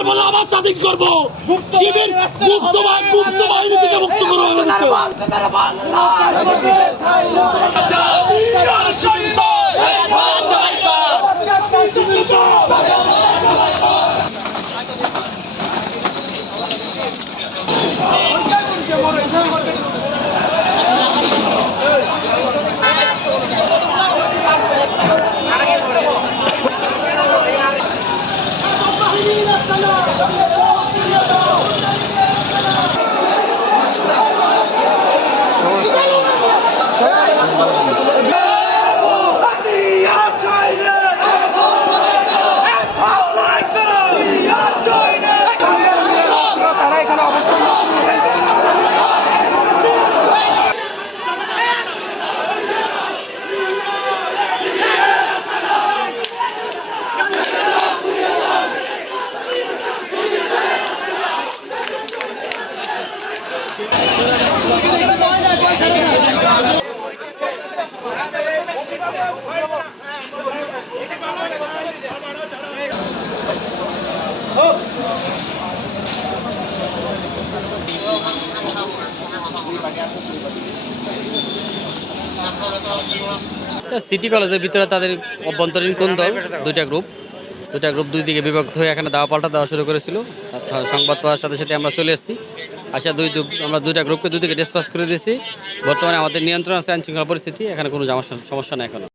রাজাকার বলে আবার স্বাধীন করবো। শিবির মুক্ত বাহিনী থেকে মুক্ত করবো। সিটি কলেজের ভিতরে তাদের অভ্যন্তরীণ কোন্দল দুইটা গ্রুপ দুই দিকে বিভক্ত হয়ে এখানে দাওয়া পাল্টা দেওয়া শুরু করেছিল। সংবাদ পাওয়ার সাথে সাথে আমরা চলে এসেছি। আমরা দুইটা গ্রুপকে দুই দিকে ডিসপাস করে দিয়েছি। বর্তমানে আমাদের নিয়ন্ত্রণ আছে আইন শৃঙ্খলা পরিস্থিতি, এখানে কোনো সমস্যা নেই এখনো।